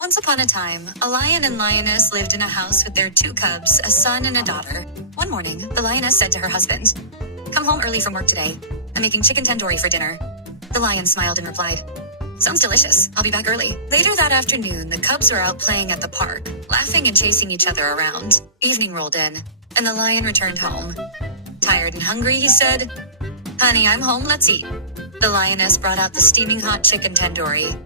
Once upon a time, a lion and lioness lived in a house with their two cubs, a son and a daughter. One morning, the lioness said to her husband, "Come home early from work today. I'm making chicken tandoori for dinner." The lion smiled and replied, "Sounds delicious. I'll be back early." Later that afternoon, the cubs were out playing at the park, laughing and chasing each other around. Evening rolled in, and the lion returned home. Tired and hungry, he said, "Honey, I'm home. Let's eat." The lioness brought out the steaming hot chicken tandoori.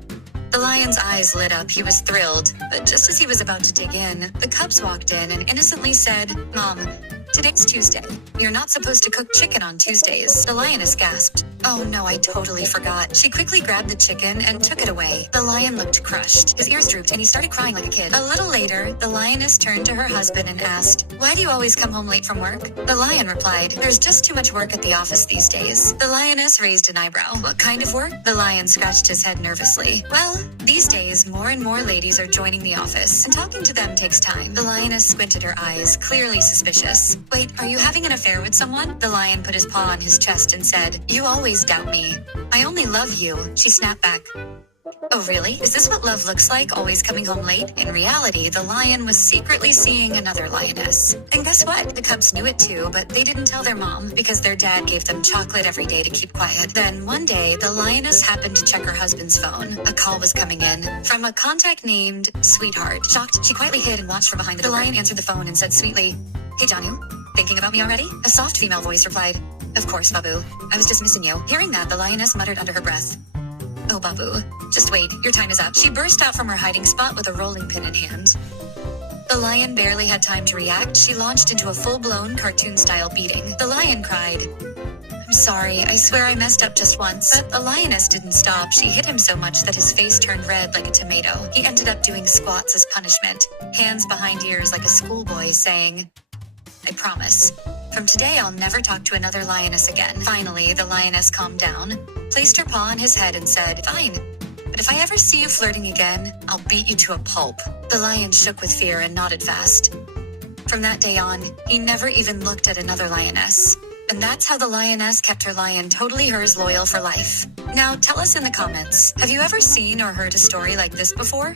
The lion's eyes lit up. He was thrilled. But just as he was about to dig in, the cubs walked in and innocently said, "Mom, today's Tuesday. You're not supposed to cook chicken on Tuesdays." The lioness gasped. "Oh no, I totally forgot." She quickly grabbed the chicken and took it away. The lion looked crushed. His ears drooped and he started crying like a kid. A little later, the lioness turned to her husband and asked, "Why do you always come home late from work?" The lion replied, "There's just too much work at the office these days." The lioness raised an eyebrow. "What kind of work?" The lion scratched his head nervously. "Well, these days, more and more ladies are joining the office, and talking to them takes time." The lioness squinted her eyes, clearly suspicious. "Wait, are you having an affair with someone?" The lion put his paw on his chest and said, "You always doubt me. I only love you." She snapped back. "Oh really? Is this what love looks like, always coming home late?" In reality, the lion was secretly seeing another lioness. And guess what? The cubs knew it too, but they didn't tell their mom because their dad gave them chocolate every day to keep quiet. Then one day, the lioness happened to check her husband's phone. A call was coming in from a contact named Sweetheart. Shocked, she quietly hid and watched from behind the door. The lion answered the phone and said sweetly, "Hey Janu, thinking about me already?" A soft female voice replied, "Of course, Babu. I was just missing you." Hearing that, the lioness muttered under her breath, "Oh, Babu, just wait, your time is up." She burst out from her hiding spot with a rolling pin in hand. The lion barely had time to react. She launched into a full-blown cartoon-style beating. The lion cried, "I'm sorry, I swear I messed up just once." But the lioness didn't stop. She hit him so much that his face turned red like a tomato. He ended up doing squats as punishment, hands behind ears like a schoolboy, saying, "I promise. From today, I'll never talk to another lioness again." Finally, the lioness calmed down, placed her paw on his head and said, "Fine, but if I ever see you flirting again, I'll beat you to a pulp." The lion shook with fear and nodded fast. From that day on, he never even looked at another lioness. And that's how the lioness kept her lion totally hers loyal for life. Now, tell us in the comments, have you ever seen or heard a story like this before?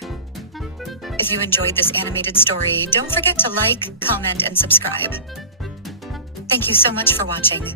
If you enjoyed this animated story, don't forget to like, comment, and subscribe. Thank you so much for watching.